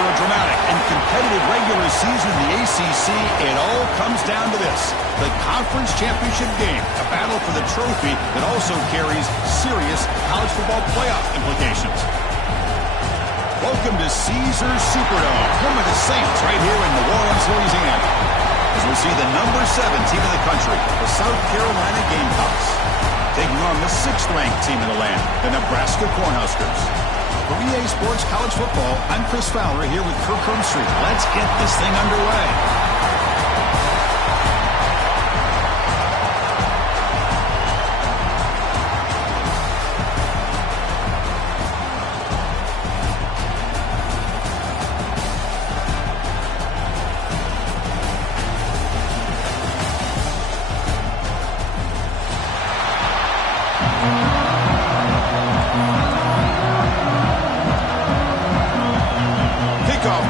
After a dramatic and competitive regular season in the ACC, it all comes down to this: the conference championship game, a battle for the trophy that also carries serious college football playoff implications. Welcome to Caesars Superdome, home of the Saints, right here in New Orleans, Louisiana, as we see the number 7 team in the country, the South Carolina Gamecocks, taking on the 6th-ranked team in the land, the Nebraska Cornhuskers. For EA Sports College Football, I'm Chris Fowler here with Kirk Herbstreit. Let's get this thing underway.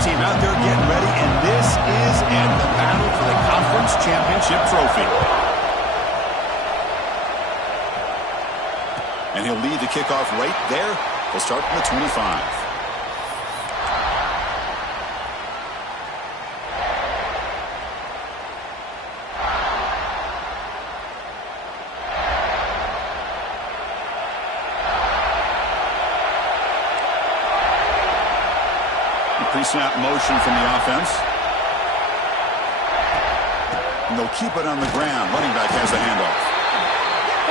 Team out there getting ready, and this is in the battle for the conference championship trophy. And he'll lead the kickoff right there. We'll start from the 25. Pre-snap motion from the offense. And they'll keep it on the ground. Running back has the handoff.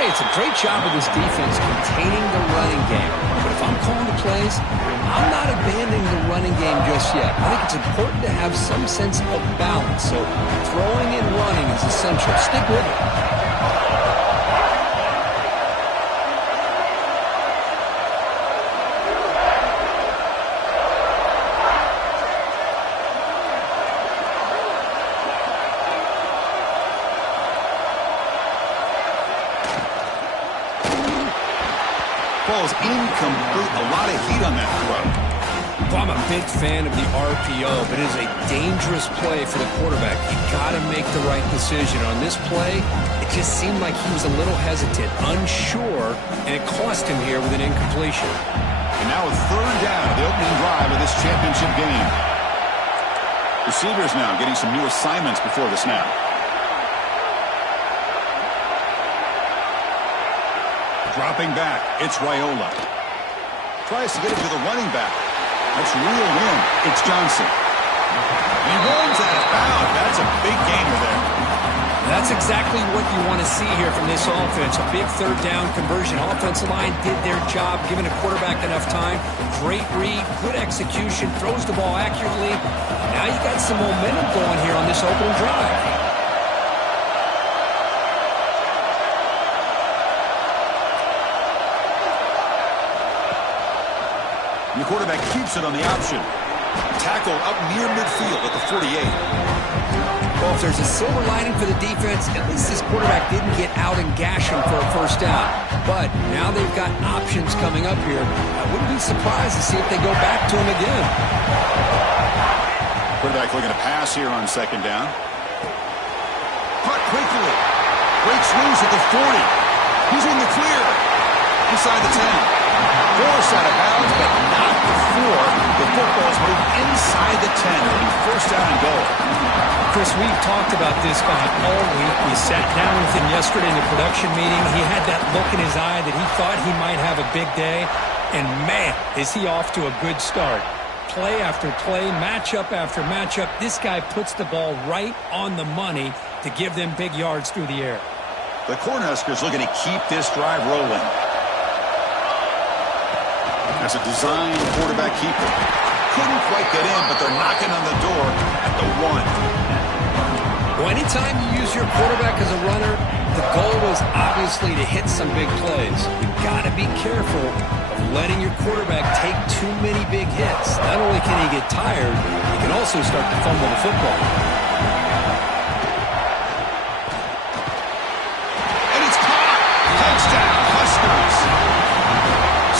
Hey, it's a great job of this defense containing the running game. But if I'm calling the plays, I'm not abandoning the running game just yet. I think it's important to have some sense of balance. So throwing and running is essential. Stick with it. Ball's incomplete. A lot of heat on that throw. Well, I'm a big fan of the RPO, but it is a dangerous play for the quarterback. You got to make the right decision. On this play, it just seemed like he was a little hesitant, unsure, and it cost him here with an incompletion. And now a 3rd down, the opening drive of this championship game. Receivers now getting some new assignments before the snap. Dropping back, it's Raiola. Tries to get it to the running back. That's reeled in. It's Johnson. He runs out of bounds. That's a big gainer there. That's exactly what you want to see here from this offense. A big 3rd down conversion. Offensive line did their job, giving a quarterback enough time. Great read, good execution, throws the ball accurately. Now you got some momentum going here on this opening drive. The quarterback keeps it on the option. Tackle up near midfield at the 48. Well, if there's a silver lining for the defense, at least this quarterback didn't get out and gash him for a 1st down. But now they've got options coming up here. I wouldn't be surprised to see if they go back to him again. Quarterback looking to pass here on 2nd down. Caught quickly. Breaks loose at the 40. He's in the clear. Inside the 10. Forced out of bounds, but not before the football's moved inside the 10. It'll be 1st down and goal. Chris, we've talked about this guy all week. We sat down with him yesterday in the production meeting. He had that look in his eye that he thought he might have a big day. And, man, is he off to a good start. Play after play, matchup after matchup. This guy puts the ball right on the money to give them big yards through the air. The Cornhuskers looking to keep this drive rolling. That's a design quarterback keeper. Couldn't quite get in, but they're knocking on the door at the 1. Well, anytime you use your quarterback as a runner, the goal is obviously to hit some big plays. You've got to be careful of letting your quarterback take too many big hits. Not only can he get tired, he can also start to fumble the football. And it's caught! Touchdown, Huskers!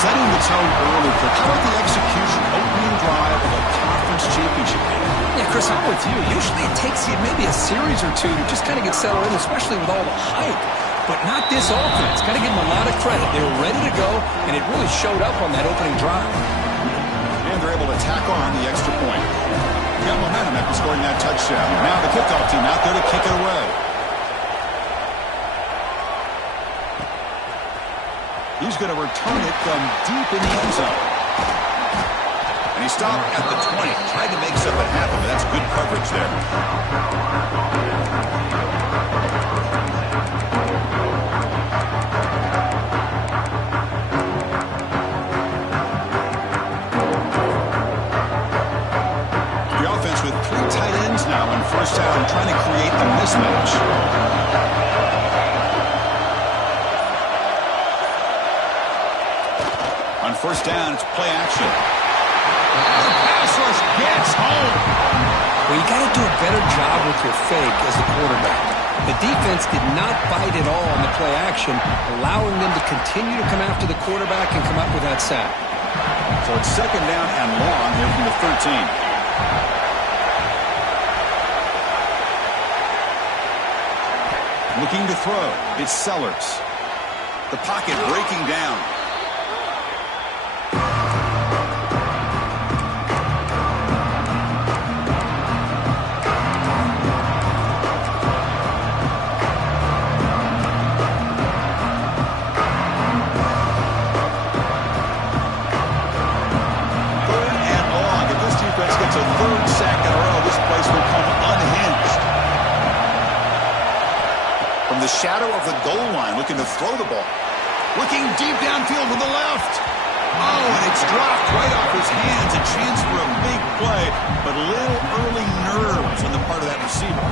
Setting the tone early, Kirk. How about the execution, opening drive of a conference championship game? Yeah, Chris, I'm with you. Usually it takes you maybe a series or two to just kind of get settled in, especially with all the hype. But not this offense. Got to give them a lot of credit. They were ready to go, and it really showed up on that opening drive. And and they're able to tack on the extra point. Got momentum after scoring that touchdown. Now the kickoff team out there to kick it away. He's going to return it from deep in the end zone. And he stopped at the 20. Tried to make something happen, but that's good coverage there. The offense with 3 tight ends now on first down, trying to create a mismatch. On first down, it's play action. The pass rush gets home. Well, you got to do a better job with your fake as the quarterback. The defense did not bite at all on the play action, allowing them to continue to come after the quarterback and come up with that sack. So it's second down and long here from the 13. Looking to throw. It's Sellers. The pocket breaking down. The shadow of the goal line, looking to throw the ball. Looking deep downfield with the left. Oh, and it's dropped right off his hands. A chance for a big play, but a little early nerves on the part of that receiver.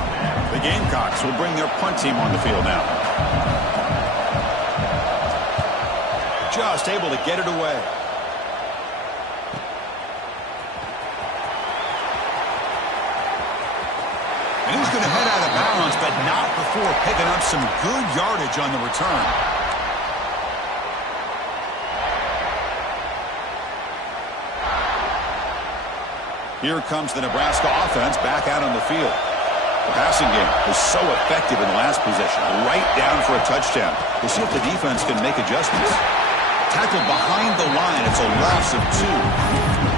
The Gamecocks will bring their punt team on the field now. Just able to get it away. And he's going to head out of bounds, but not before picking up some good yardage on the return. Here comes the Nebraska offense back out on the field. The passing game was so effective in the last possession, right down for a touchdown. We'll see if the defense can make adjustments. Tackled behind the line. It's a loss of 2.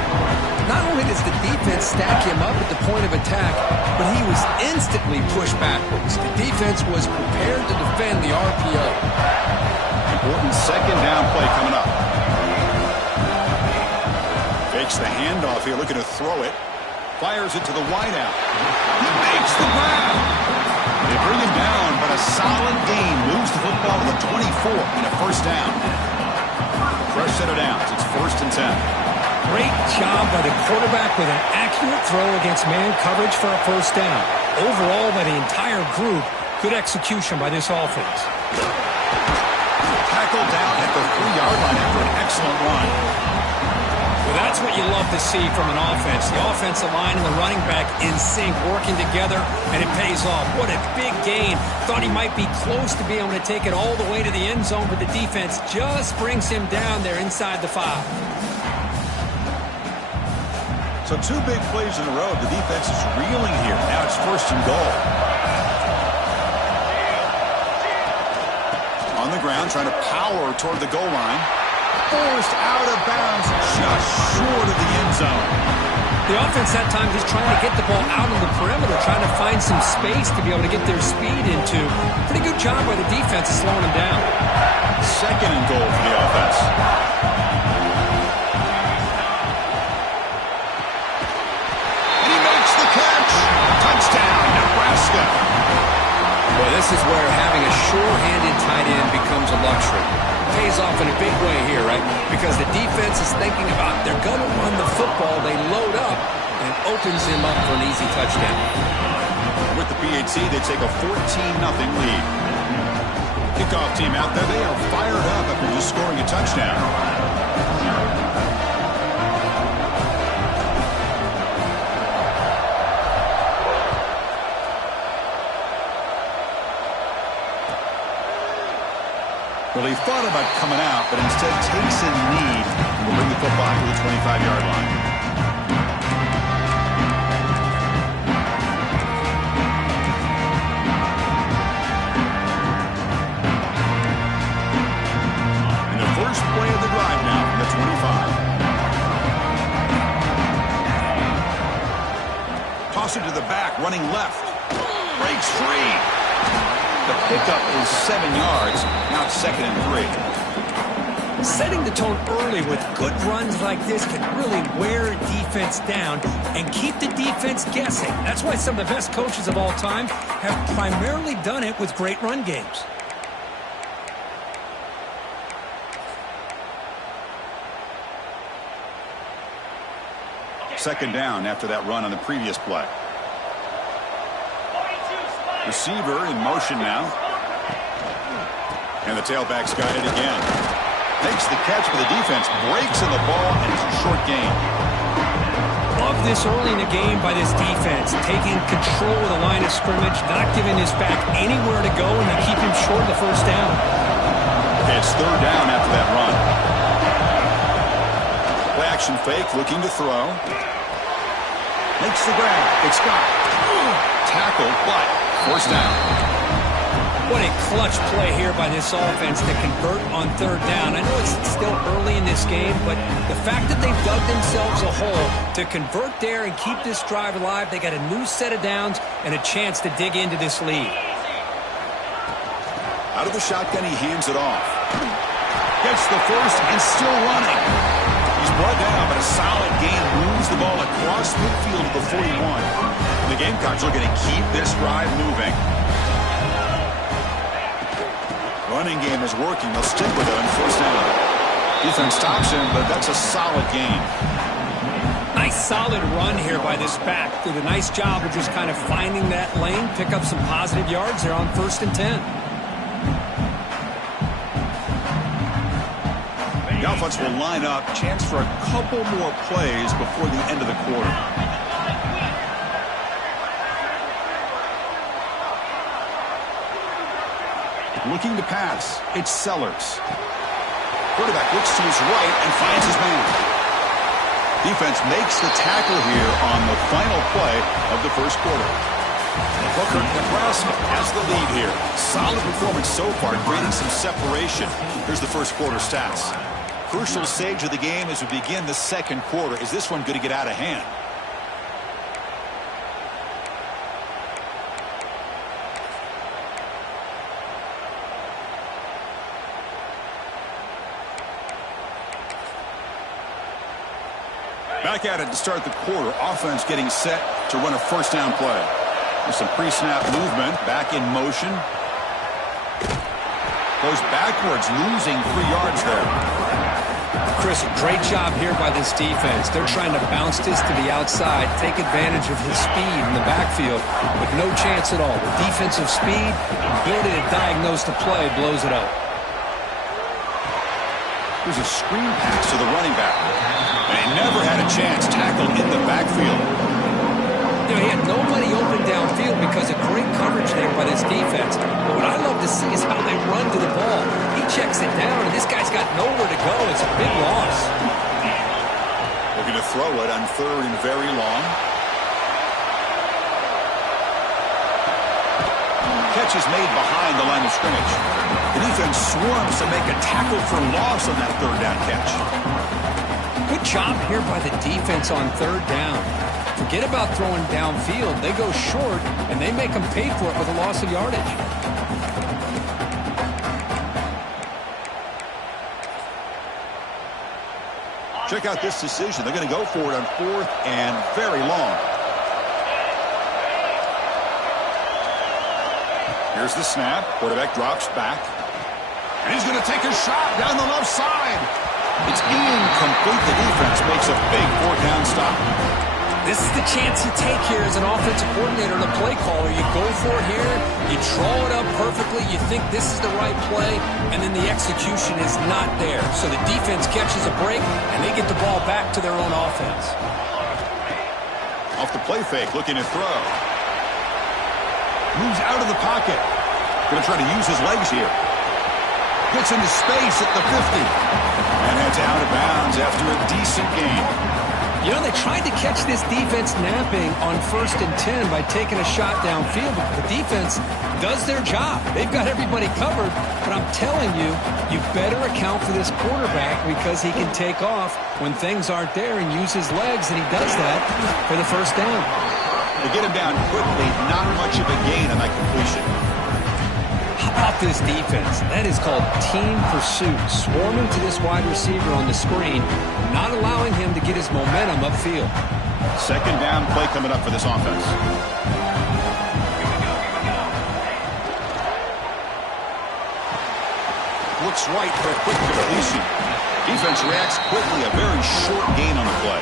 Not only does the defense stack him up at the point of attack, but he was instantly pushed backwards. The defense was prepared to defend the RPO. Important second down play coming up. Fakes the handoff here, looking to throw it. Fires it to the wideout. He makes the grab. They bring him down, but a solid gain moves the football to the 24 and a first down. Fresh set of downs. It's 1st and 10. Great job by the quarterback with an accurate throw against man coverage for a first down. Overall, by the entire group, good execution by this offense. Tackled down at the 3-yard line after an excellent run. Well, that's what you love to see from an offense. The offensive line and the running back in sync, working together, and it pays off. What a big gain. Thought he might be close to being able to take it all the way to the end zone, but the defense just brings him down there inside the 5. So 2 big plays in a row. The defense is reeling here. Now it's 1st and goal. On the ground, trying to power toward the goal line. Forced out of bounds, just short of the end zone. The offense that time just trying to get the ball out on the perimeter, trying to find some space to be able to get their speed into. Pretty good job by the defense of slowing them down. 2nd and goal for the offense. Touchdown, Nebraska. Boy, this is where having a sure-handed tight end becomes a luxury. Pays off in a big way here, right? Because the defense is thinking about they're going to run the football. They load up, and it opens him up for an easy touchdown. With the PAT, they take a 14-0 lead. Kickoff team out there. They are fired up after just scoring a touchdown. Well, he thought about coming out, but instead takes a knee and will bring the football to the 25-yard line. And the first play of the drive now from the 25. running left. Breaks free. The pickup is 7 yards. Now it's 2nd and 3. Setting the tone early with good runs like this can really wear a defense down and keep the defense guessing. That's why some of the best coaches of all time have primarily done it with great run games. Second down after that run on the previous play. Receiver in motion now. And the tailback's got it again. Makes the catch, but the defense breaks in the ball, and it's a short gain. Love this early in the game by this defense. Taking control of the line of scrimmage, not giving this back anywhere to go, and they keep him short of the first down. It's 3rd down after that run. Play action fake, looking to throw. Makes the grab. It's got tackle, but first down. What a clutch play here by this offense to convert on 3rd down. I know it's still early in this game, but the fact that they've dug themselves a hole to convert there and keep this drive alive, they got a new set of downs and a chance to dig into this lead. Out of the shotgun, he hands it off. Gets the first and still running. He's brought down, but a solid gain moves the ball across midfield to the 41. The Gamecocks are going to keep this drive moving. Running game is working. They'll stick with it on 1st down. Defense stops him, but that's a solid gain. Nice solid run here by this back. Did a nice job of just kind of finding that lane, pick up some positive yards there on 1st and 10. The offense will line up. Chance for a couple more plays before the end of the quarter. Looking to pass. It's Sellers. Quarterback looks to his right and finds his man. Defense makes the tackle here on the final play of the 1st quarter. Hooker, Nebraska has the lead here. Solid performance so far, creating some separation. Here's the 1st quarter stats. Crucial stage of the game as we begin the 2nd quarter. Is this one going to get out of hand? Back at it to start the quarter. Offense getting set to run a 1st down play. There's some pre-snap movement. Back in motion. Goes backwards, losing 3 yards there. Chris, great job here by this defense. They're trying to bounce this to the outside, take advantage of his speed in the backfield, with no chance at all. The defensive speed, ability to diagnose the play, blows it up. There's a screen pass to the running back. And he never had a chance. Tackled in the backfield. You know, he had nobody open downfield because of great coverage there by this defense. But what I love to see is how they run to the ball. He checks it down, and this guy's got nowhere to go. It's a big loss. Looking to throw it on 3rd and very long. Catch is made behind the line of scrimmage. The defense swarms to make a tackle for loss on that 3rd down catch. Good job here by the defense on 3rd down. Forget about throwing downfield. They go short, and they make them pay for it with a loss of yardage. Check out this decision. They're going to go for it on 4th and very long. Here's the snap. Quarterback drops back. And he's going to take a shot down the left side. It's incomplete. The defense makes a big 4th down stop. This is the chance you take here as an offensive coordinator and a play caller. You go for it here, you draw it up perfectly, you think this is the right play, and then the execution is not there. So the defense catches a break, and they get the ball back to their own offense. Off the play fake, looking to throw. Moves out of the pocket. Going to try to use his legs here. Gets into space at the 50. And heads out of bounds after a decent gain. You know, they tried to catch this defense napping on 1st and 10 by taking a shot downfield, but the defense does their job. They've got everybody covered, but I'm telling you, you better account for this quarterback because he can take off when things aren't there and use his legs, and he does that for the 1st down. They get him down quickly, not much of a gain on that completion. How about this defense? That is called team pursuit. Swarming to this wide receiver on the screen, not allowing him to get his momentum upfield. Second down play coming up for this offense. Looks right for a quick completion. Defense reacts quickly, a very short gain on the play.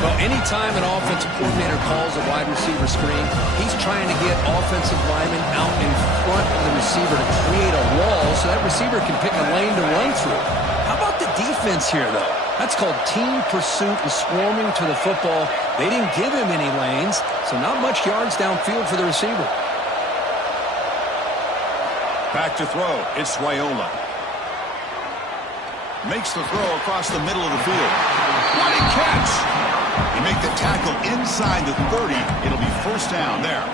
Well, anytime an offensive coordinator calls a wide receiver screen, he's trying to get offensive linemen out in front of the receiver to create a wall so that receiver can pick a lane to run through. How about the defense here, though? That's called team pursuit and swarming to the football. They didn't give him any lanes, so not much yards downfield for the receiver. Back to throw. It's Raiola. Makes the throw across the middle of the field. What a catch! You make the tackle inside the 30. It'll be first down there.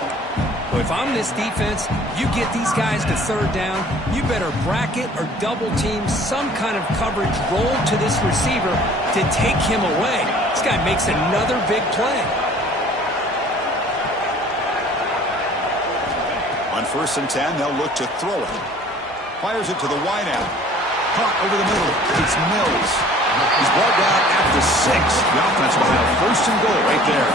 Well, if I'm this defense, you get these guys to third down, you better bracket or double team some kind of coverage roll to this receiver to take him away. This guy makes another big play. On 1st and 10, they'll look to throw it. Fires it to the wideout. Caught over the middle. It's Mills. He's brought down at the 6. The offense will have 1st and goal right there.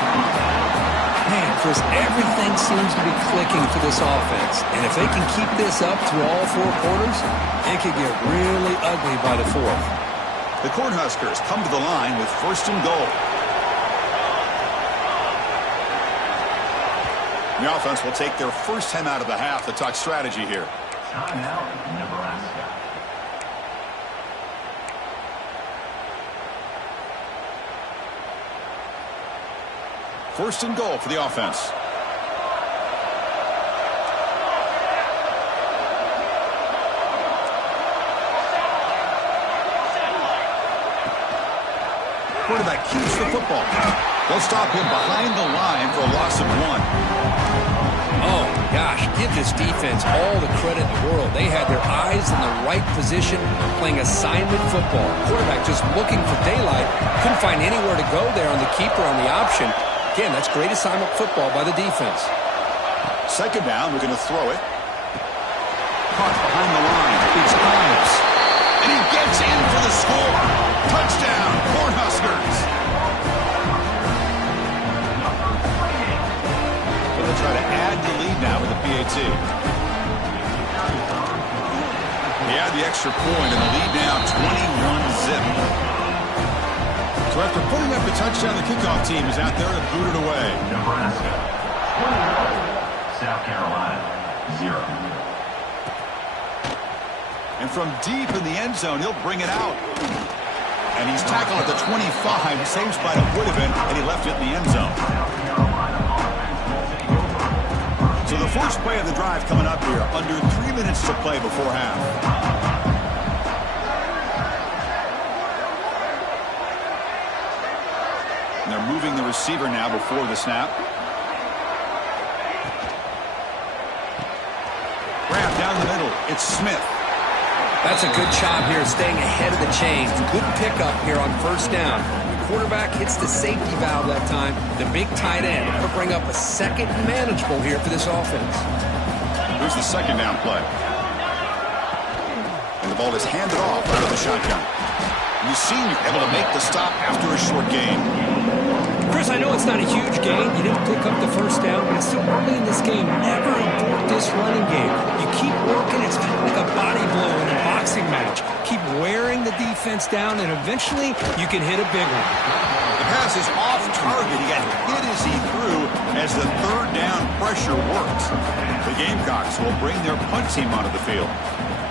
Man, Chris, everything seems to be clicking for this offense. And if they can keep this up through all 4 quarters, it could get really ugly by the 4th. The Cornhuskers come to the line with 1st and goal. The offense will take their first time out of the half to talk strategy here. Timeout, Nebraska. First and goal for the offense. Quarterback keeps the football. They'll stop him behind the line for a loss of 1. Oh, gosh, give this defense all the credit in the world. They had their eyes in the right position, playing assignment football. Quarterback just looking for daylight. Couldn't find anywhere to go there on the keeper on the option. Again, that's great assignment football by the defense. Second down, we're going to throw it. Caught behind the line. It's Ives. And he gets in for the score. Touchdown, Cornhuskers. So they'll try to add the lead now with the PAT. He had the extra point, and the lead now 21-zip. So after putting up a touchdown, the kickoff team is out there to boot it away. Nebraska, 21. South Carolina, 0. And from deep in the end zone, he'll bring it out. And he's tackled at the 25, same spot it would have been, and he left it in the end zone. So the first play of the drive coming up here, under 3 minutes to play before half. And they're moving the receiver now before the snap. Grab down the middle. It's Smith. That's a good job here, staying ahead of the chains. Good pickup here on first down. The quarterback hits the safety valve that time. The big tight end will bring up a second manageable here for this offense. Here's the second down play. And the ball is handed off out of the shotgun. The senior able to make the stop after a short gain. Chris, I know it's not a huge gain. You didn't pick up the first down, but it's still early in this game. Never abort this running game. You keep working. It's kind of like a body blow in a boxing match. Keep wearing the defense down, and eventually you can hit a big one. The pass is off target. He got hit as he threw as the third down pressure worked. The Gamecocks will bring their punt team onto the field.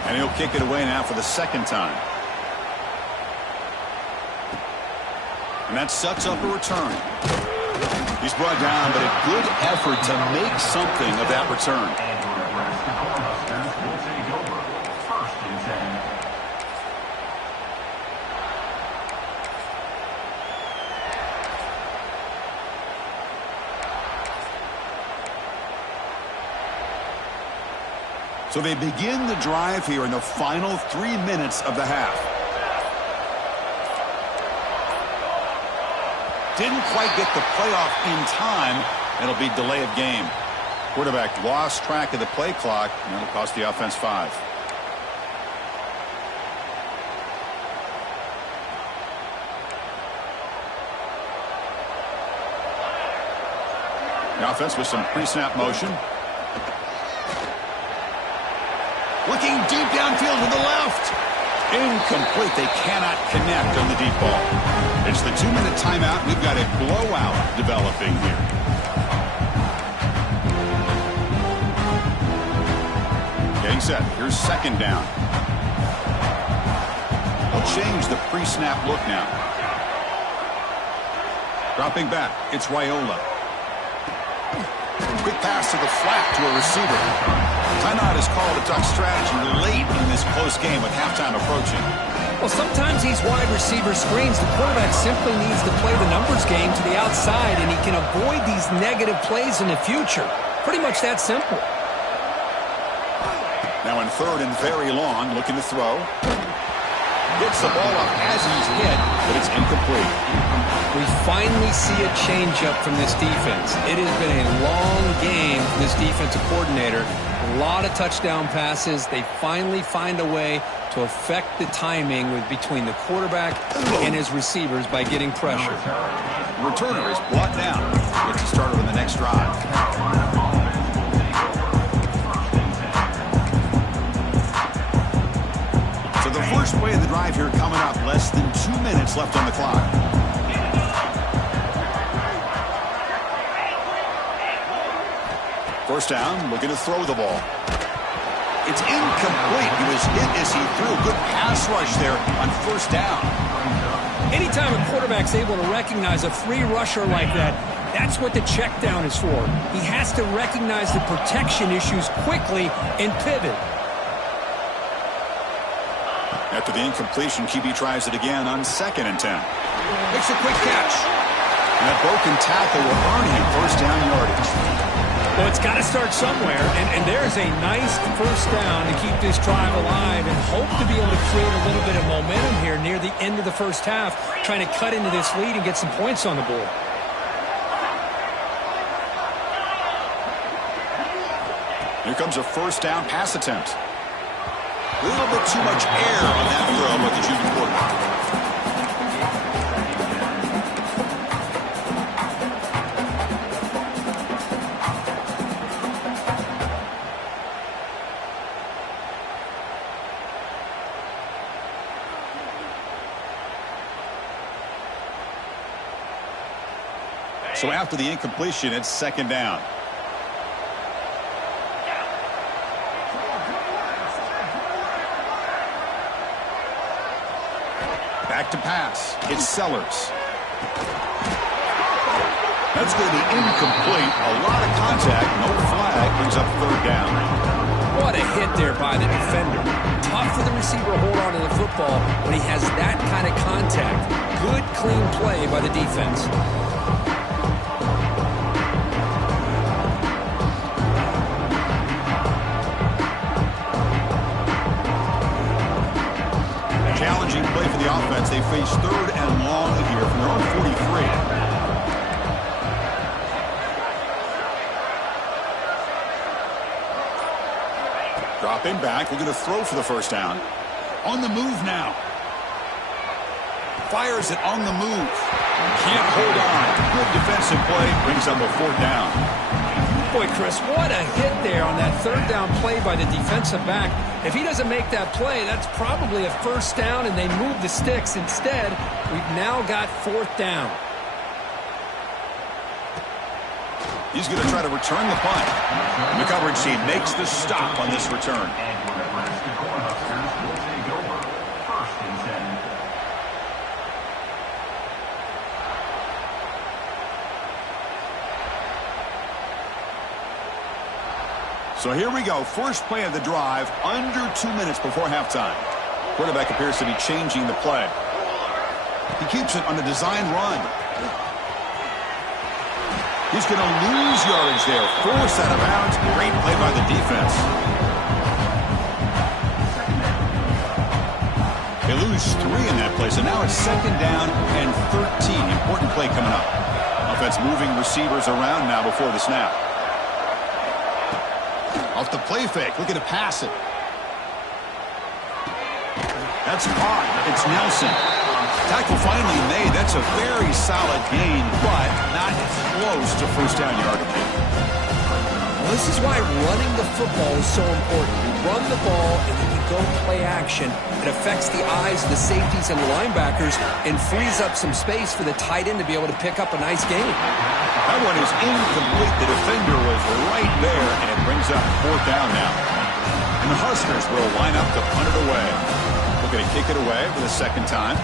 And he'll kick it away now for the second time. And that sets up a return. He's brought down, but a good effort to make something of that return. So they begin the drive here in the final 3 minutes of the half. Didn't quite get the playoff in time, It'll be delay of game. Quarterback lost track of the play clock, and it'll cost the offense 5. The offense with some pre-snap motion. Looking deep downfield to the left. Incomplete. They cannot connect on the deep ball. It's the 2-minute timeout. We've got a blowout developing here. Getting set. Here's second down. They'll change the pre-snap look now. Dropping back. It's Raiola. Quick pass to the flat to a receiver. Timeout is called a duck strategy late in this close game with halftime approaching. Well, sometimes these wide receiver screens, the quarterback simply needs to play the numbers game to the outside, and he can avoid these negative plays in the future. Pretty much that simple. Now in third and very long, looking to throw. Gets the ball up as he's hit, but it's incomplete. We finally see a changeup from this defense. It has been a long game for this defensive coordinator. A lot of touchdown passes. They finally find a way to affect the timing between the quarterback and his receivers by getting pressure. The returner is brought down. Gets a starter on the next drive. So the first play of the drive here coming up. Less than 2 minutes left on the clock. First down, looking to throw the ball. It's incomplete. He was hit as he threw a good pass rush there on first down. Anytime a quarterback's able to recognize a free rusher like that, that's what the check down is for. He has to recognize the protection issues quickly and pivot. After the incompletion, QB tries it again on 2nd and 10. Makes a quick catch. And that broken tackle will earn him first down yardage. Well, it's got to start somewhere, and there's a nice first down to keep this drive alive and hope to be able to create a little bit of momentum here near the end of the first half, trying to cut into this lead and get some points on the board. Here comes a first down pass attempt. A little bit too much air on that throw with the junior quarterback. So after the incompletion, it's second down. Back to pass. It's Sellers. That's going to be incomplete. A lot of contact. No flag. Brings up third down. What a hit there by the defender. Tough for the receiver to hold on to the football when he has that kind of contact. Good, clean play by the defense. Challenging play for the offense. They face third and long here from their own 43. Dropping back. We're going to throw for the first down. On the move now. Fires it on the move. Can't hold on. Good defensive play. Brings up a fourth down. Boy, Chris, what a hit there on that third down play by the defensive back. If he doesn't make that play, that's probably a first down, and they move the sticks. Instead, we've now got fourth down. He's going to try to return the punt. The coverage team makes the stop on this return. So here we go. First play of the drive, under 2 minutes before halftime. Quarterback appears to be changing the play. He keeps it on a design run. He's going to lose yardage there. Forced out of bounds. Great play by the defense. They lose 3 in that play, so now it's second down and 13. Important play coming up. A Offense moving receivers around now before the snap. Off the play fake, looking to pass it. That's caught. It's Nelson. Tackle finally made. That's a very solid gain, but not close to first down yardage. Well, this is why running the football is so important. You run the ball and then you go play action. It affects the eyes of the safeties and the linebackers and frees up some space for the tight end to be able to pick up a nice gain. That one is incomplete. The defender was right there, and it brings up fourth down now. And the Huskers will line up to punt it away. We're going to kick it away for the second time.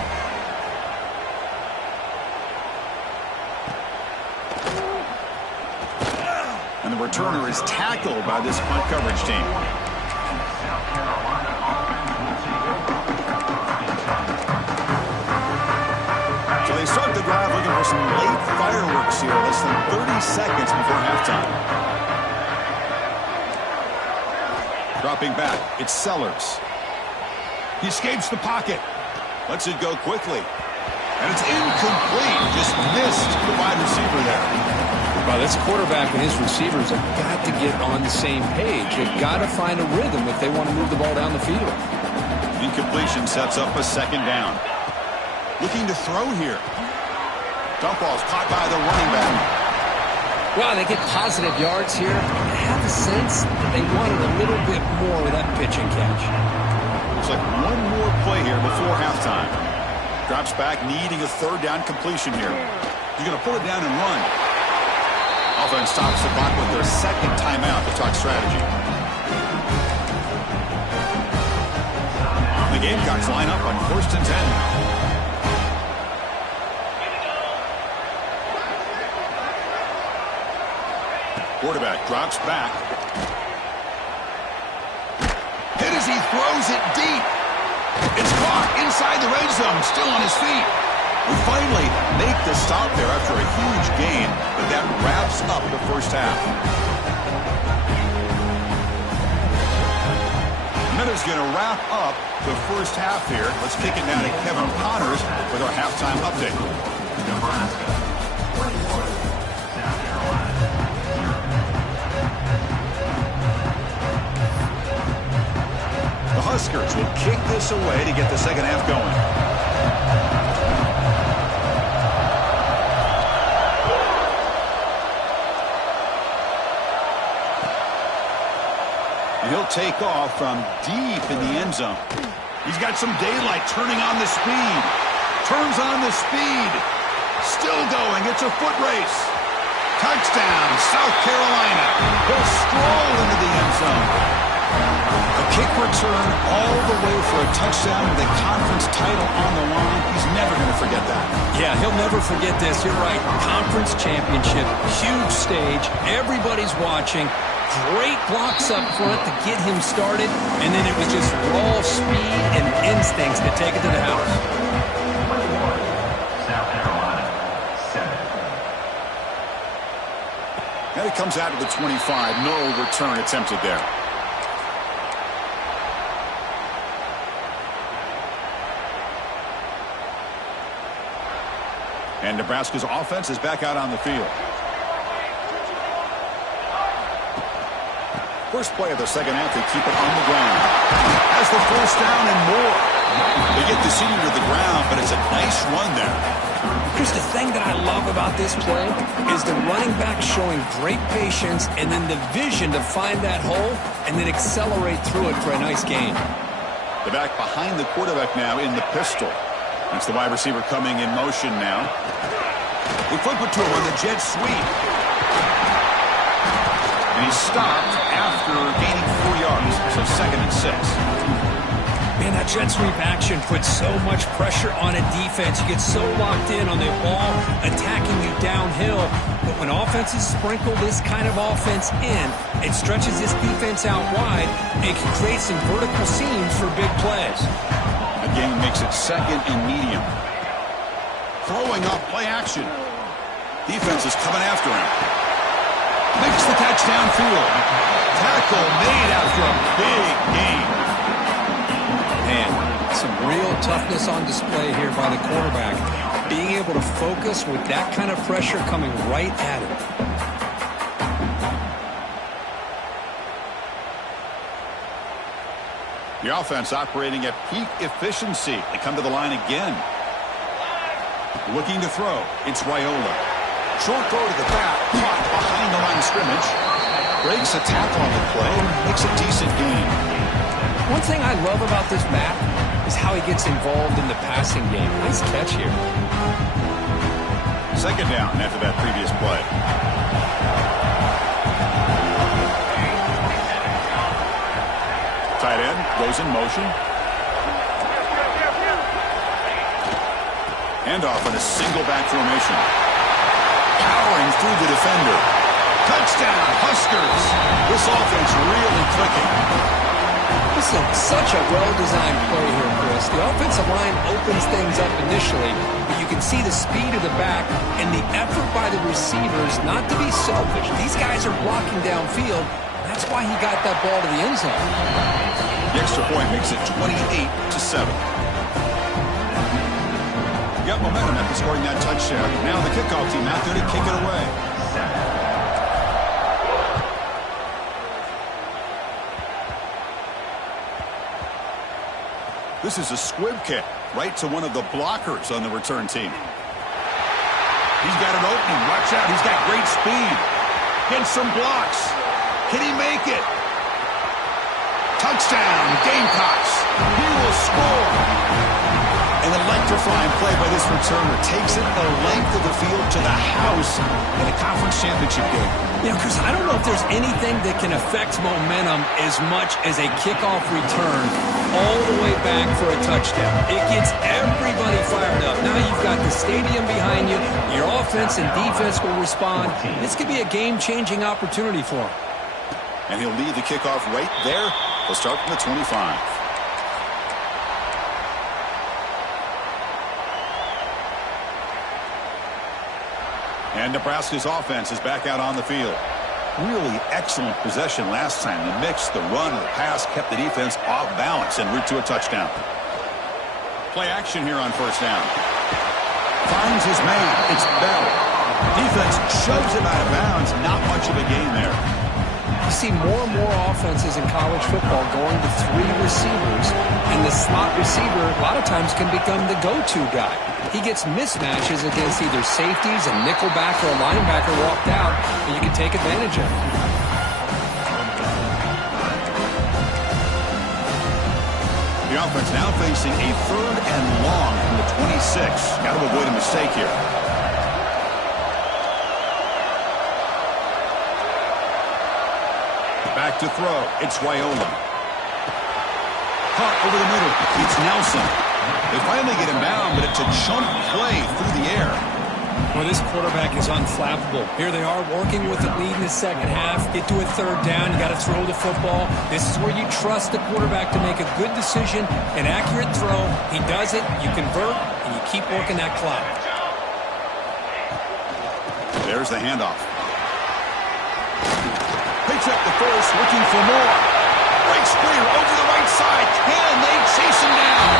And the returner is tackled by this punt coverage team. So they start the drive looking for some late fireworks here, less than 30 seconds before halftime. Dropping back, it's Sellers. He escapes the pocket. Lets it go quickly. And it's incomplete. Just missed the wide receiver there. Well, this quarterback and his receivers have got to get on the same page. They've got to find a rhythm if they want to move the ball down the field. Incompletion sets up a second down. Looking to throw here. Dump ball's caught by the running back. Well, they get positive yards here. I have the sense that they wanted a little bit more with that pitch and catch. Looks like one more play here before halftime. Drops back, needing a third down completion here. He's going to pull it down and run. Offense stops the clock with their second timeout to talk strategy. The Gamecocks line up on 1st and 10. Quarterback drops back. Hit as he throws it deep. It's caught inside the red zone, still on his feet. We finally make the stop there after a huge gain, but that wraps up the first half. That is going to wrap up the first half here. Let's kick it down to Kevin Connors with our halftime update. Nebraska 21, South Carolina 0. The Huskers will kick this away to get the second half going. He'll take off from deep in the end zone. He's got some daylight, turning on the speed. Turns on the speed. Still going. It's a foot race. Touchdown, South Carolina. He'll stroll into the end zone. A kick return all the way for a touchdown with a conference title on the line. He's never going to forget that. Yeah, he'll never forget this. You're right. Conference championship, huge stage. Everybody's watching. Great blocks up front to get him started, and then it was just raw speed and instincts to take it to the house. 21, South Carolina 7. And it comes out to the 25. No return attempted there. And Nebraska's offense is back out on the field. First play of the second half, they keep it on the ground. Has the first down and more. They get the senior to the ground, but it's a nice run there. Chris, the thing that I love about this play is the running back showing great patience and then the vision to find that hole and then accelerate through it for a nice gain. The back behind the quarterback now in the pistol. That's the wide receiver coming in motion now. They flip it to him on the jet sweep. And he's stopped after gaining 4 yards, so 2nd and 6. Man, that jet sweep action puts so much pressure on a defense. You get so locked in on the ball attacking you downhill. But when offenses sprinkle this kind of offense in, it stretches this defense out wide and can create some vertical seams for big plays. Again, makes it 2nd and medium. Throwing off play action. Defense is coming after him. Makes the catch downfield. Tackle made after a big gain. Man, some real toughness on display here by the quarterback. being able to focus with that kind of pressure coming right at him. The offense operating at peak efficiency. They come to the line again. Looking to throw. It's Raiola. Short throw to the back. Caught behind the line of scrimmage. Breaks a tackle on the play. Makes a decent gain. One thing I love about this map is how he gets involved in the passing game. Nice catch here. Second down after that previous play. Tight end goes in motion. Handoff in a single back formation. Powering through the defender. Touchdown, Huskers. This offense really clicking. This is such a well-designed play here, Chris. The offensive line opens things up initially, but you can see the speed of the back and the effort by the receivers not to be selfish. These guys are blocking downfield. That's why he got that ball to the end zone. The extra point makes it 28-7. Got momentum after scoring that touchdown. Now the kickoff team out there to kick it away. This is a squib kick right to one of the blockers on the return team. He's got an opening. Watch out. He's got great speed. Gets some blocks. Can he make it? Touchdown, Gamecocks. He will score. An electrifying play by this returner. Takes it the length of the field to the house in a conference championship game. You know, Chris, I don't know if there's anything that can affect momentum as much as a kickoff return all the way back for a touchdown. It gets everybody fired up. Now you've got the stadium behind you. Your offense and defense will respond. This could be a game-changing opportunity for him. And he'll lead the kickoff right there. He'll start from the 25. And Nebraska's offense is back out on the field. Really excellent possession last time. The mix, the run, and the pass kept the defense off balance en route to a touchdown. Play action here on first down. Finds his man. It's Bell. Defense shoves him out of bounds. Not much of a gain there. You see more and more offenses in college football going to three receivers, and the slot receiver a lot of times can become the go-to guy. He gets mismatches against either safeties, a nickelback, or a linebacker walked out, and you can take advantage of it. The offense now facing a third and long from the 26. Got to avoid a mistake here. Back to throw. It's Raiola. Caught over the middle. It's Nelson. They finally get him down, but it's a jump play through the air. Well, this quarterback is unflappable. Here they are working with the lead in the second half. Get to a third down. You got to throw the football. This is where you trust the quarterback to make a good decision, an accurate throw. He does it. You convert, and you keep working that clock. There's the handoff. Picks up the first, looking for more. Breaks clear over the right side. Can they chase him down?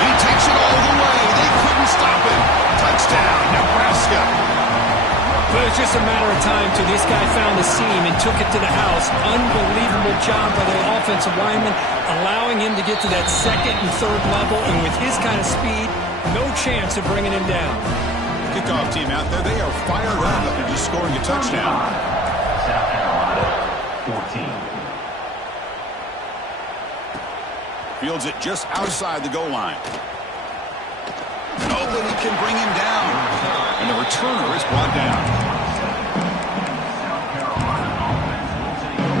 He takes it all the way. They couldn't stop him. Touchdown, Nebraska. But it's just a matter of time till this guy found the seam and took it to the house. Unbelievable job by the offensive lineman, allowing him to get to that second and third level. And with his kind of speed, no chance of bringing him down. Kickoff team out there, they are fired up after just scoring a touchdown. South Carolina, 14. Fields it just outside the goal line. Nobody can bring him down. And the returner is brought down. South Carolina offense will take over first and 10.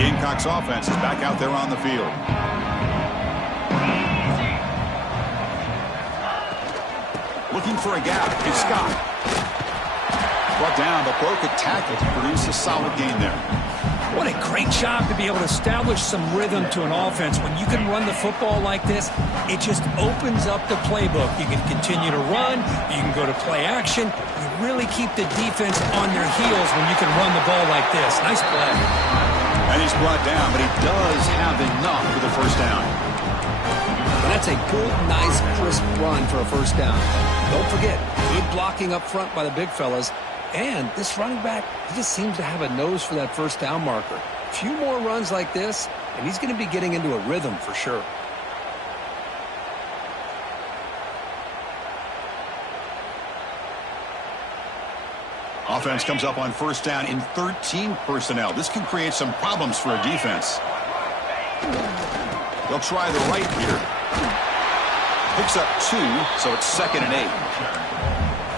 Gamecocks offense is back out there on the field. Looking for a gap. It's Scott. Brought down, but broke a tackle to produce a solid gain there. What a great job to be able to establish some rhythm to an offense. When you can run the football like this, it just opens up the playbook. You can continue to run. You can go to play action. You really keep the defense on their heels when you can run the ball like this. Nice play. And he's brought down, but he does have enough for the first down. And that's a good, nice, crisp run for a first down. Don't forget, good blocking up front by the big fellas. And this running back, he just seems to have a nose for that first down marker. A few more runs like this, and he's going to be getting into a rhythm for sure. Offense comes up on first down in 13 personnel. This can create some problems for a defense. They'll try the right here. Picks up 2, so it's 2nd and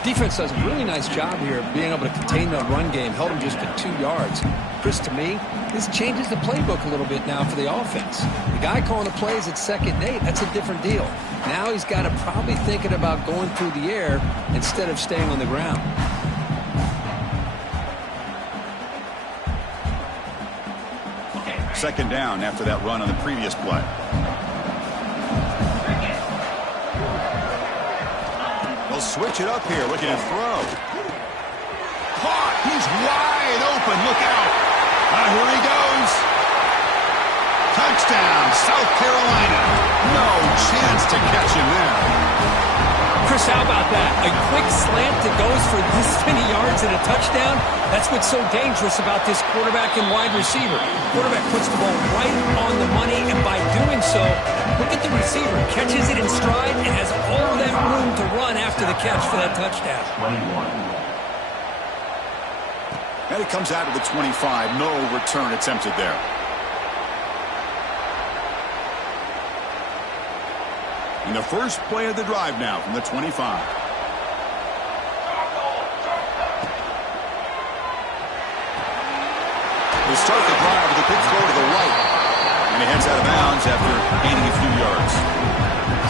8. Defense does a really nice job here of being able to contain the run game. Held him just to 2 yards. Chris, to me, this changes the playbook a little bit now for the offense. The guy calling the plays at 2nd and 8, that's a different deal. Now he's got to probably thinking about going through the air instead of staying on the ground. Second down after that run on the previous play. They'll switch it up here, looking to throw. Caught! He's wide open. Look out! Here he goes. Touchdown, South Carolina. No chance to catch him there. Chris, how about that? A quick slant that goes for this many yards and a touchdown? That's what's so dangerous about this quarterback and wide receiver. Quarterback puts the ball right on the money, and by doing so, look at the receiver. Catches it in stride and has all that room to run after the catch for that touchdown. 21. And it comes out of the 25. No return attempted there. And the first play of the drive now from the 25. They start the drive with a big throw to the right. And he heads out of bounds after gaining a few yards.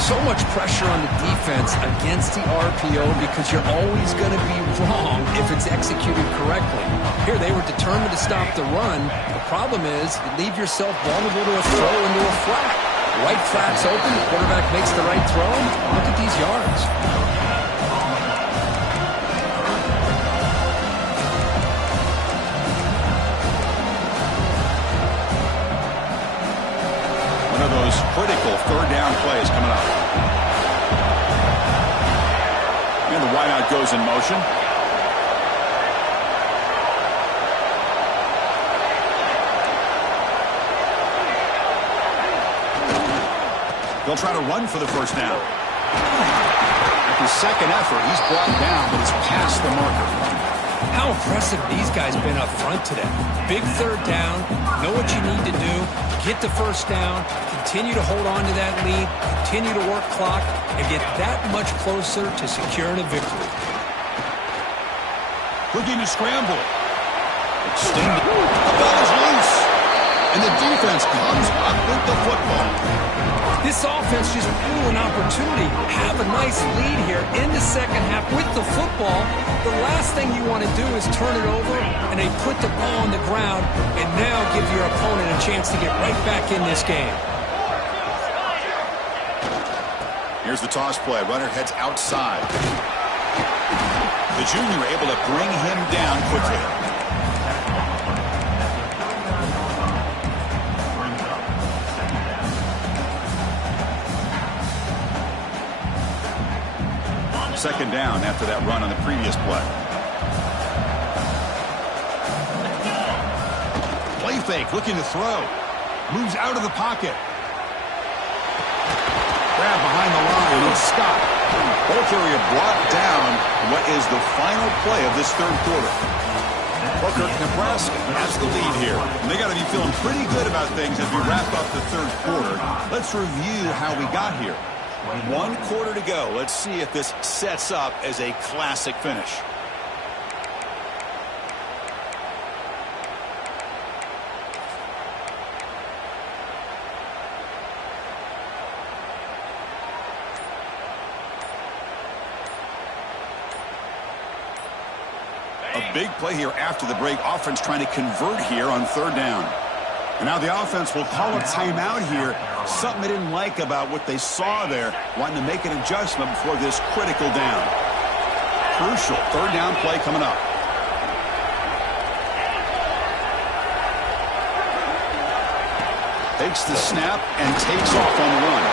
So much pressure on the defense against the RPO because you're always going to be wrong if it's executed correctly. Here, they were determined to stop the run. The problem is you leave yourself vulnerable to a throw into a flat. Right flat's open, the quarterback makes the right throw. Look at these yards. One of those critical third down plays coming up. And the wideout goes in motion. They'll try to run for the first down. After second effort, he's brought down, but he's past the marker. How impressive these guys been up front today. Big third down, know what you need to do, get the first down, continue to hold on to that lead, continue to work clock, and get that much closer to securing a victory. Looking to scramble. Extended. The ball is loose. And the defense comes up with the football. This offense just blew an opportunity. Have a nice lead here in the second half with the football. The last thing you want to do is turn it over, and they put the ball on the ground and now give your opponent a chance to get right back in this game. Here's the toss play. Runner heads outside. The junior able to bring him down quickly. Second down after that run on the previous play. Play fake, looking to throw. Moves out of the pocket. Grab behind the line. It's Scott. Ball carrier brought down what is the final play of this third quarter. Booker, Nebraska has the lead here. And they got to be feeling pretty good about things as we wrap up the third quarter. Let's review how we got here. 1 quarter to go. Let's see if this sets up as a classic finish. Big play here after the break. Offense trying to convert here on third down. And now the offense will call a timeout here. Something they didn't like about what they saw there. Wanting to make an adjustment before this critical down. Crucial third down play coming up. Takes the snap and takes off on the run.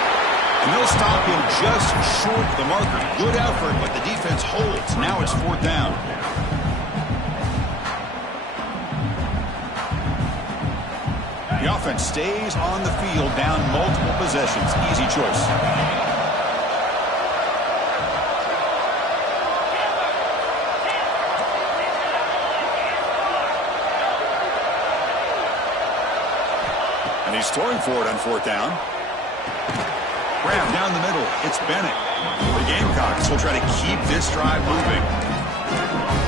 And they'll stop him just short of the marker. Good effort, but the defense holds. Now it's fourth down. The offense stays on the field, down multiple possessions. Easy choice. And he's throwing for it on fourth down. Grab down the middle. It's Bennett. The Gamecocks will try to keep this drive moving.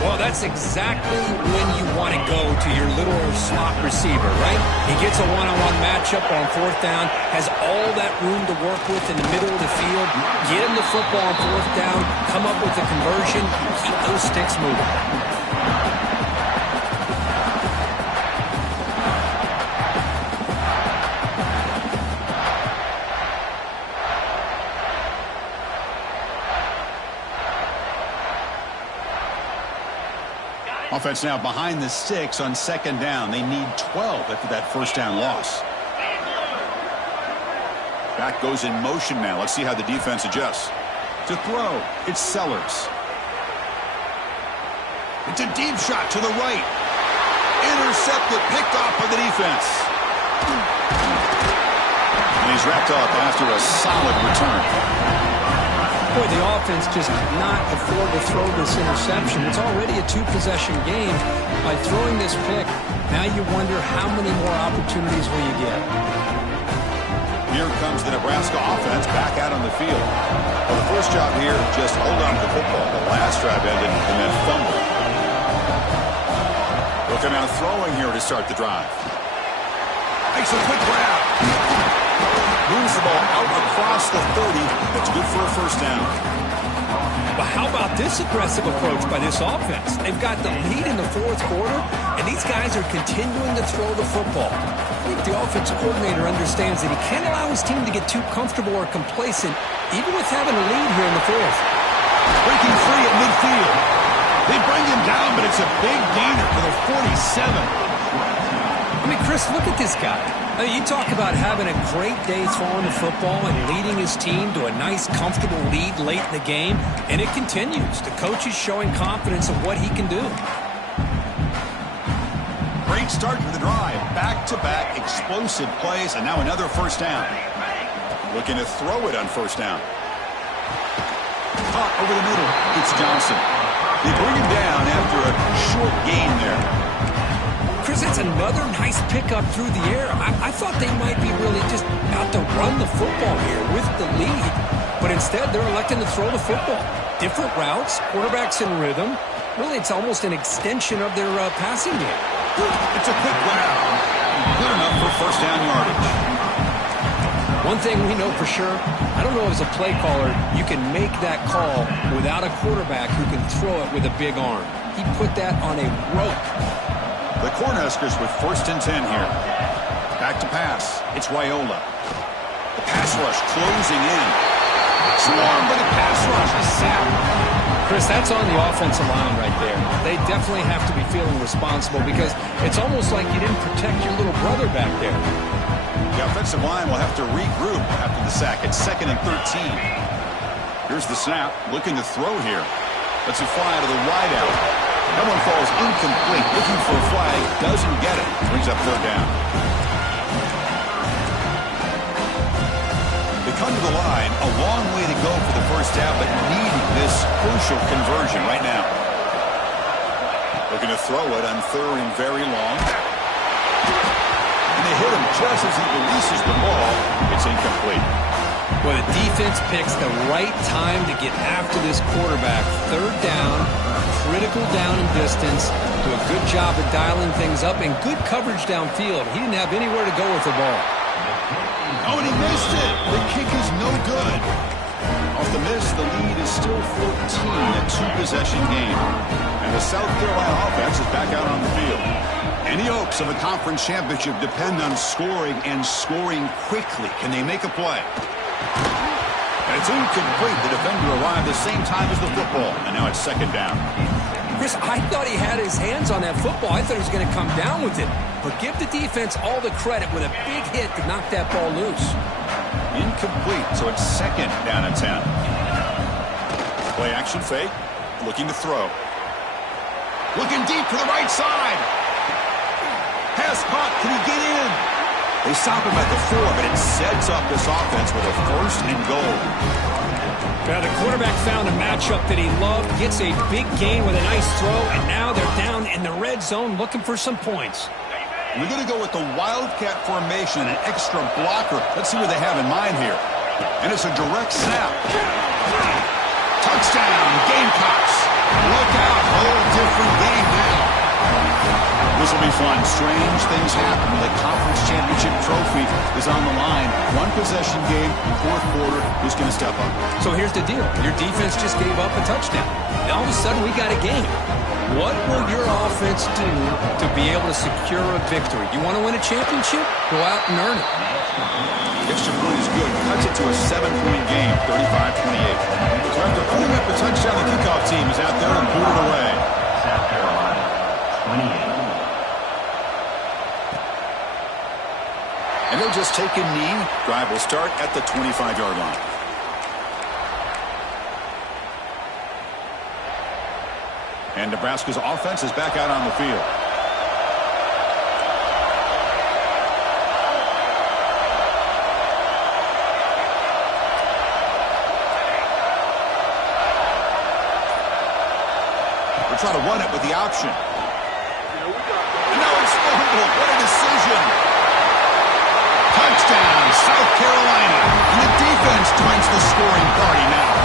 Well, that's exactly when you want to go to your little slot receiver, right? He gets a one-on-one matchup on fourth down, has all that room to work with in the middle of the field, get him the football on fourth down, come up with a conversion, keep those sticks moving. Offense now behind the 6 on second down. They need 12 after that first down loss. Back goes in motion now. Let's see how the defense adjusts. To throw, it's Sellers. It's a deep shot to the right. Intercepted, picked off by the defense. And he's wrapped up after a solid return. Boy, the offense just cannot afford to throw this interception. It's already a two-possession game. By throwing this pick, now you wonder how many more opportunities will you get. Here comes the Nebraska offense back out on the field. Well, the first job here, just hold on to the football. The last drive ended in that fumble. They'll come out throwing here to start the drive. Makes a quick grab. Moves the ball out across the 30. That's good for a first down. But how about this aggressive approach by this offense? They've got the lead in the fourth quarter, and these guys are continuing to throw the football. I think the offensive coordinator understands that he can't allow his team to get too comfortable or complacent, even with having a lead here in the fourth. Breaking free at midfield. They bring him down, but it's a big gainer for the 47. I mean, Chris, look at this guy. I mean, you talk about having a great day throwing the football and leading his team to a nice, comfortable lead late in the game, and it continues. The coach is showing confidence of what he can do. Great start to the drive. Back-to-back explosive plays, and now another first down. Looking to throw it on first down. Caught over the middle. It's Johnson. They bring him down after a short gain there. Chris, it's another nice pickup through the air. I thought they might be really just out to run the football here with the lead. But instead, they're electing to throw the football. Different routes, quarterbacks in rhythm. Really, it's almost an extension of their passing game. It's a quick grab. Good enough for first down yardage. One thing we know for sure, I don't know as a play caller, you can make that call without a quarterback who can throw it with a big arm. He put that on a rope. The Cornhuskers with first and 10 here. Back to pass. It's Raiola. The pass rush closing in. Swarmed by the pass rush. Is sacked. Chris, that's on the offensive line right there. They definitely have to be feeling responsible because it's almost like you didn't protect your little brother back there. The offensive line will have to regroup after the sack. It's 2nd and 13. Here's the snap. Looking to throw here. Lets it fly to the wide out. That one falls incomplete. Looking for a flag. Doesn't get it. Brings up third down. They come to the line. A long way to go for the first down, but needing this crucial conversion right now. Looking to throw it on third and very long. And they hit him just as he releases the ball. It's incomplete. Well, the defense picks the right time to get after this quarterback. Third down, critical down and distance. Do a good job of dialing things up and good coverage downfield. He didn't have anywhere to go with the ball. Oh, and he missed it. The kick is no good. Off the miss, the lead is still 14, a two-possession game. And the South Carolina offense is back out on the field. Any hopes of a conference championship depend on scoring and scoring quickly. Can they make a play? And it's incomplete. The defender arrived the same time as the football. And now it's second down. Chris, I thought he had his hands on that football. I thought he was going to come down with it. But give the defense all the credit with a big hit to knock that ball loose. Incomplete, so it's second down and 10. Play action fake. Looking to throw. Looking deep to the right side. Pass caught. Can he get in? They stop him at the 4, but it sets up this offense with a first and goal. The quarterback found a matchup that he loved, gets a big gain with a nice throw, and now they're down in the red zone looking for some points. We're going to go with the Wildcat formation, an extra blocker. Let's see what they have in mind here. And it's a direct snap. Touchdown, Gamecocks. Look out, whole different game now. This will be fun. Strange things happen when the conference championship trophy is on the line. One possession game, fourth quarter. Who's going to step up? So here's the deal. Your defense just gave up a touchdown. And all of a sudden, we got a game. What will your offense do to be able to secure a victory? You want to win a championship? Go out and earn it. Extra point is good. Cuts it to a 7-point game, 35-28. So after putting up the touchdown, the kickoff team is out there and booted away. South Carolina, 28. And they'll just take a knee. Drive will start at the 25-yard line. And Nebraska's offense is back out on the field. We're trying to run it with the option. And now it's fumbled. What a decision. Touchdown, South Carolina. And the defense joins the scoring party now.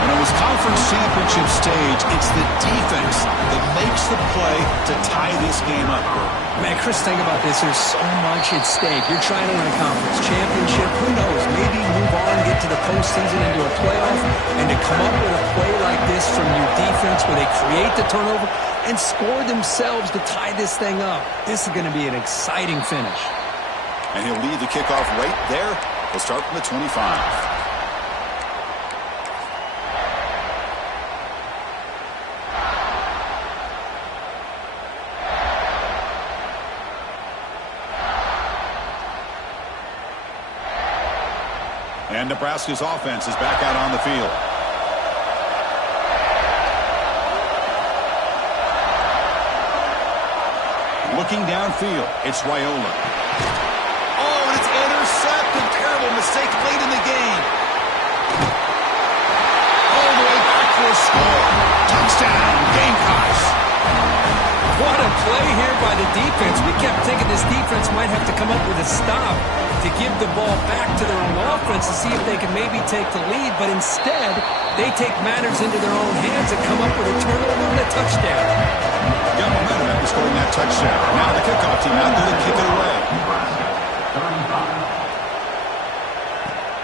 And on this conference championship stage, it's the defense that makes the play to tie this game up. Man, Chris, think about this. There's so much at stake. You're trying to win a conference championship. Who knows? Maybe move on, get to the postseason, into a playoff. And to come up with a play like this from your defense where they create the turnover and score themselves to tie this thing up. This is going to be an exciting finish. And he'll lead the kickoff right there. He'll start from the 25. And Nebraska's offense is back out on the field. Looking downfield, it's Raiola. Oh, and it's intercepted. Terrible mistake late in the game. All the way back for a score. Touchdown, Gamecocks. What a play here by the defense. We kept thinking this defense might have to come up with a stop to give the ball back to their own offense to see if they can maybe take the lead. But instead, they take matters into their own hands and come up with a turnover and a touchdown. Got momentum after scoring that touchdown. Now the kickoff team out there to kick it away.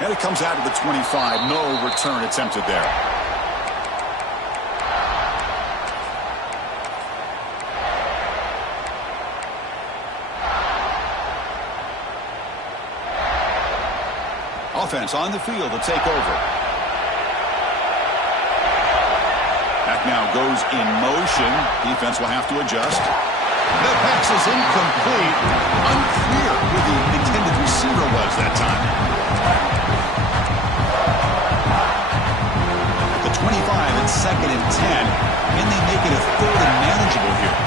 And it comes out of the 25. No return attempted there. Offense on the field to take over. That now goes in motion. Defense will have to adjust. That pass is incomplete. Unclear who the intended receiver was that time. At the 25, it's second and 10. And they make it a third and manageable here.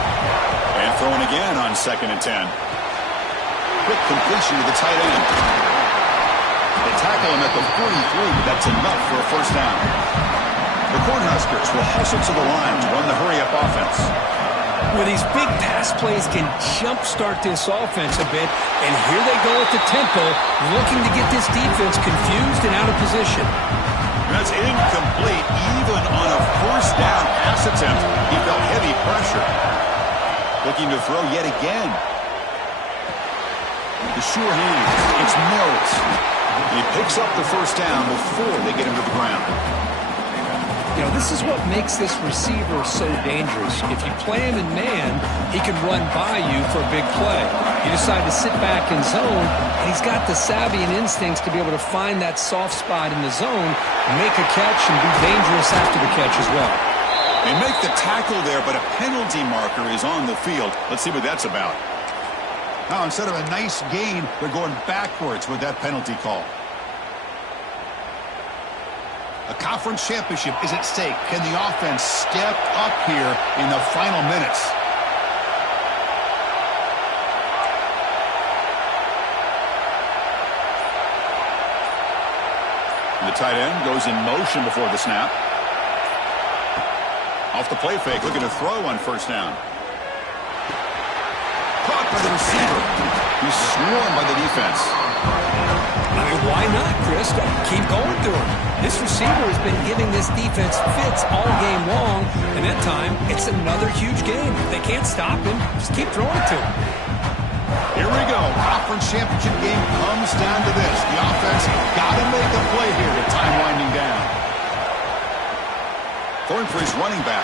And throwing again on second and 10. Quick completion to the tight end. They tackle him at the 43, but that's enough for a first down. The Cornhuskers will hustle to the line to run the hurry-up offense. Where these big pass plays can jumpstart this offense a bit, and here they go at the tempo, looking to get this defense confused and out of position. And that's incomplete. Even on a first down pass attempt, he felt heavy pressure. Looking to throw yet again. The sure hand, it's Mills. He picks up the first down before they get him to the ground. You know, this is what makes this receiver so dangerous. If you play him in man, he can run by you for a big play. You decide to sit back in zone, and he's got the savvy and instincts to be able to find that soft spot in the zone, make a catch, and be dangerous after the catch as well. They make the tackle there, but a penalty marker is on the field. Let's see what that's about. Now, instead of a nice gain, they're going backwards with that penalty call. A conference championship is at stake. Can the offense step up here in the final minutes? The tight end goes in motion before the snap. Off the play fake, looking to throw on first down. Caught by the receiver. He's swarmed by the defense. I mean, why not, Chris? Keep going through him. This receiver has been giving this defense fits all game long, and that time, it's another huge game. If they can't stop him, just keep throwing it to him. Here we go. Conference championship game comes down to this. The offense got to make a play here with time winding down. Throwing for his running back.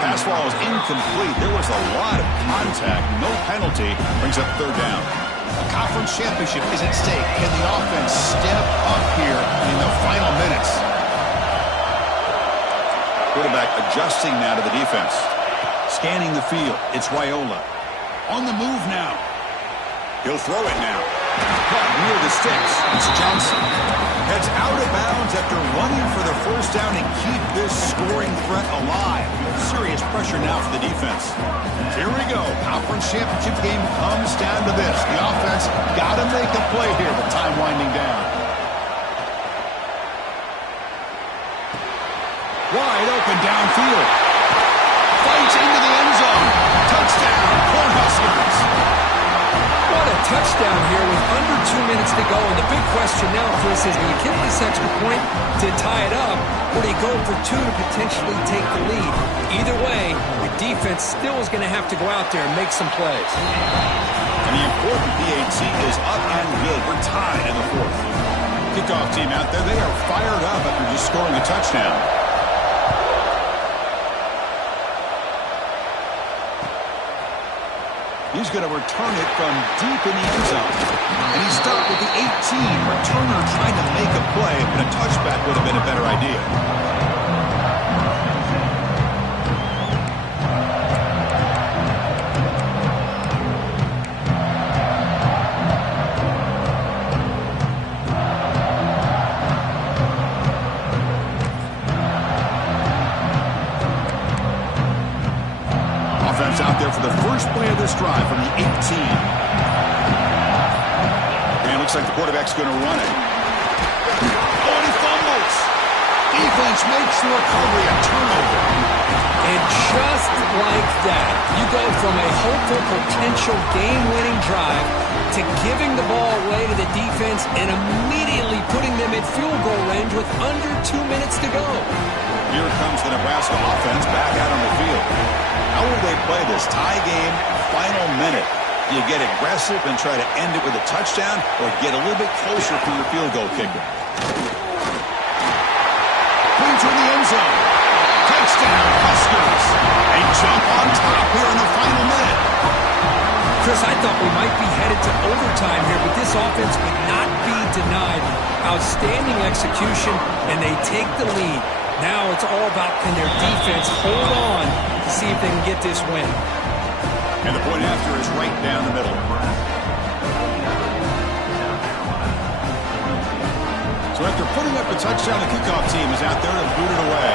Pass ball is incomplete. There was a lot of contact. No penalty. Brings up third down. A conference championship is at stake. Can the offense step up here in the final minutes? Quarterback adjusting now to the defense. Scanning the field. It's Raiola. On the move now. He'll throw it now. Caught near the sticks. It's Johnson. Heads out of bounds after running for the first down and keep this scoring threat alive. Serious pressure now for the defense. Here we go. Conference championship game comes down to this. The offense got to make a play here with time winding down. Wide open downfield. Fights into the end zone. Touchdown, Cornhuskers. What a touchdown here with under 2 minutes to go. And the big question now, Chris, is do you get this extra point to tie it up, or do you go for two to potentially take the lead? Either way, the defense still is going to have to go out there and make some plays. And the important PAT is up and good. We're tied in the fourth. Kickoff team out there, they are fired up after just scoring a touchdown. He's going to return it from deep in the end zone. And he's stopped at the 18. Returner trying to make a play, but a touchback would have been a better idea. Offense out there for the first play of this drive from the 18. And it looks like the quarterback's going to run it. Oh, and he fumbles. Defense makes the recovery, a turnover. And just like that, you go from a hopeful potential game-winning drive to giving the ball away to the defense and immediately putting them at field goal range with under 2 minutes to go. Here comes the Nebraska offense back out on the field. How will they play this tie game, final minute? Do you get aggressive and try to end it with a touchdown, or get a little bit closer for your field goal kicker? Put to the end zone. Touchdown, Huskers. They jump on top here in the final minute. Chris, I thought we might be headed to overtime here, but this offense would not be denied. Outstanding execution, and they take the lead. Now it's all about can their defense hold on to see if they can get this win. And the point after is right down the middle. So after putting up a touchdown, the kickoff team is out there to boot it away.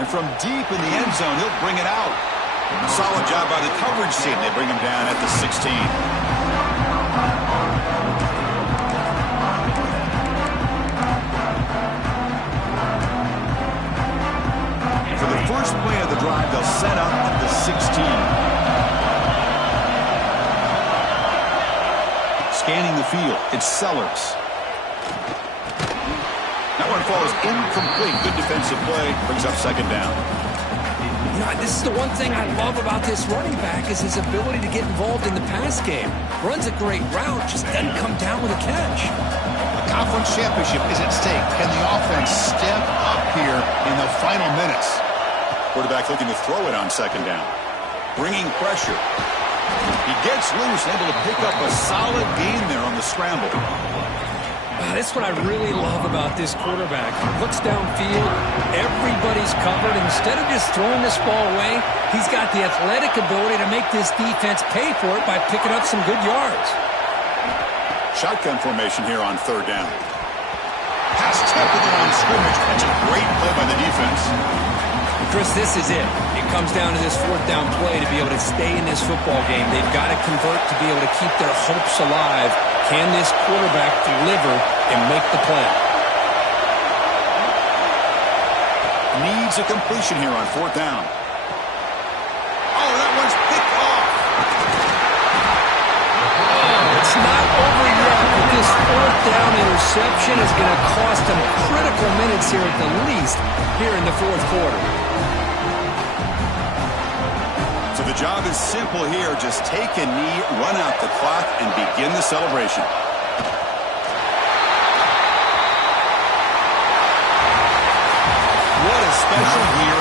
And from deep in the end zone, he'll bring it out. A solid job by the coverage team. They bring him down at the 16. For the first play of the drive, they'll set up at the 16. Scanning the field, it's Sellers. That one falls incomplete. Good defensive play, brings up second down. You know, this is the one thing I love about this running back is his ability to get involved in the pass game. Runs a great route, just doesn't come down with a catch. A conference championship is at stake. Can the offense step up here in the final minutes? Quarterback looking to throw it on second down. Bringing pressure. He gets loose, able to pick up a solid gain there on the scramble. That's what I really love about this quarterback. Looks downfield, everybody's covered. Instead of just throwing this ball away, he's got the athletic ability to make this defense pay for it by picking up some good yards. Shotgun formation here on third down. Pass tip to the line of scrimmage. That's a great play by the defense. Chris, this is it. It comes down to this fourth down play to be able to stay in this football game. They've got to convert to be able to keep their hopes alive. Can this quarterback deliver and make the play? Needs a completion here on fourth down. Oh, that one's picked off. It's not over yet, but this fourth down interception is going to cost them critical minutes here at the least here in the fourth quarter. So the job is simple here. Just take a knee, run out the clock, and begin the celebration. What a special year